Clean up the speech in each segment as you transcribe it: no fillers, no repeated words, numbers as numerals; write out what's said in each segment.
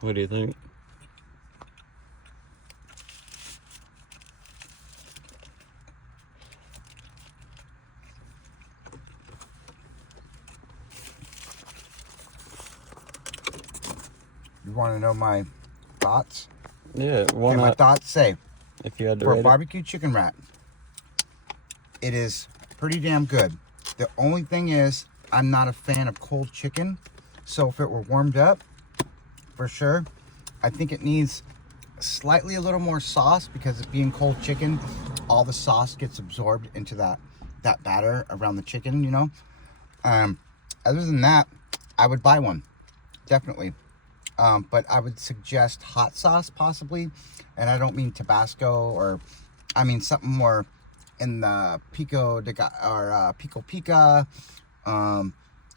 What do you think? You want to know my thoughts? Yeah, Okay, my thoughts say, if you had to for a rate it. barbecue chicken wrap, it is pretty damn good. The only thing is, I'm not a fan of cold chicken. So if it were warmed up, for sure, I think it needs slightly a little more sauce, because it being cold chicken, all the sauce gets absorbed into that batter around the chicken, you know. Other than that, I would buy one, definitely. But I would suggest hot sauce possibly, and I don't mean Tabasco, or I mean something more in the pico pica,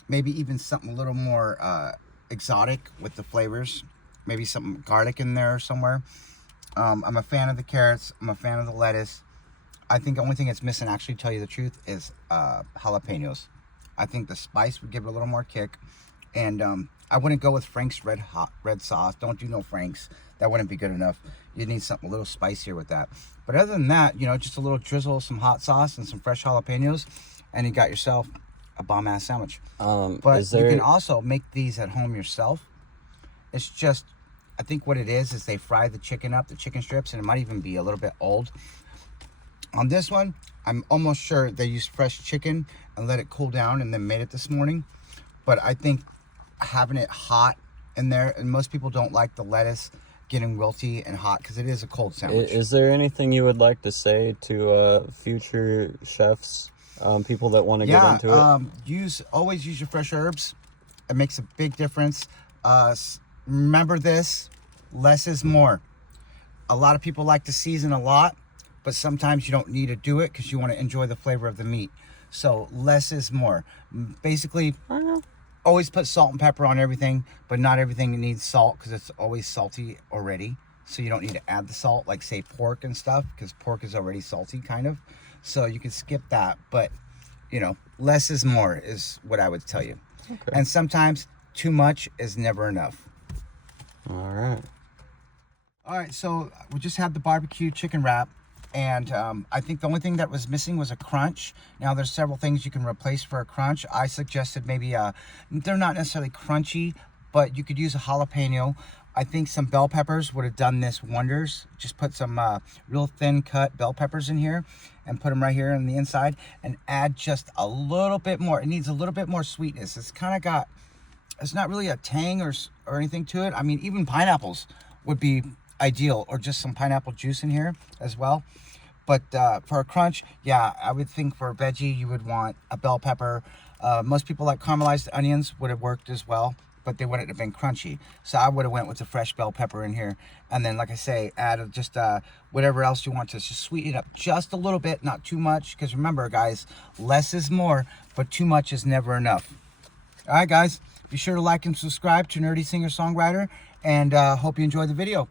maybe even something a little more exotic with the flavors. Maybe some garlic in there somewhere. I'm a fan of the carrots. I'm a fan of the lettuce. I think the only thing it's missing, actually, to tell you the truth, is jalapenos. I think the spice would give it a little more kick. And I wouldn't go with Frank's red sauce. Don't do no Frank's. That wouldn't be good enough. You need something a little spicier with that. But other than that, you know, just a little drizzle of some hot sauce and some fresh jalapenos, and you got yourself a bomb-ass sandwich. But you can also make these at home yourself. It's just, I think what it is they fry the chicken up, the chicken strips, and it might even be a little bit old. On this one, I'm almost sure they used fresh chicken and let it cool down and then made it this morning. But I think having it hot in there, and most people don't like the lettuce getting wilty and hot because it is a cold sandwich. Is there anything you would like to say to future chefs, people that want to get into it? Always use your fresh herbs. It makes a big difference. Remember this, less is more. A lot of people like to season a lot, but sometimes you don't need to do it because you want to enjoy the flavor of the meat. So less is more. Basically, always put salt and pepper on everything, but not everything needs salt because it's always salty already. So you don't need to add the salt, like say pork and stuff, because pork is already salty kind of. So you can skip that, but you know, less is more is what I would tell you. Okay. And sometimes too much is never enough. All right, so we just had the barbecue chicken wrap, and I think the only thing that was missing was a crunch. Now there's several things you can replace for a crunch. I suggested maybe they're not necessarily crunchy, but you could use a jalapeno. I think some bell peppers would have done this wonders. Just put some real thin cut bell peppers in here and put them right here on the inside, and add just a little bit more. It needs a little bit more sweetness. It's kind of got, it's not really a tang or anything to it. I mean, even pineapples would be ideal, or just some pineapple juice in here as well. But for a crunch, yeah, I would think for a veggie, you would want a bell pepper. Most people like caramelized onions, would have worked as well, but they wouldn't have been crunchy. So I would have went with the fresh bell pepper in here. And then, like I say, add just whatever else you want to just sweeten it up just a little bit, not too much. Because remember, guys, less is more, but too much is never enough. All right, guys, be sure to like and subscribe to Nerdy Singer Songwriter, and hope you enjoyed the video.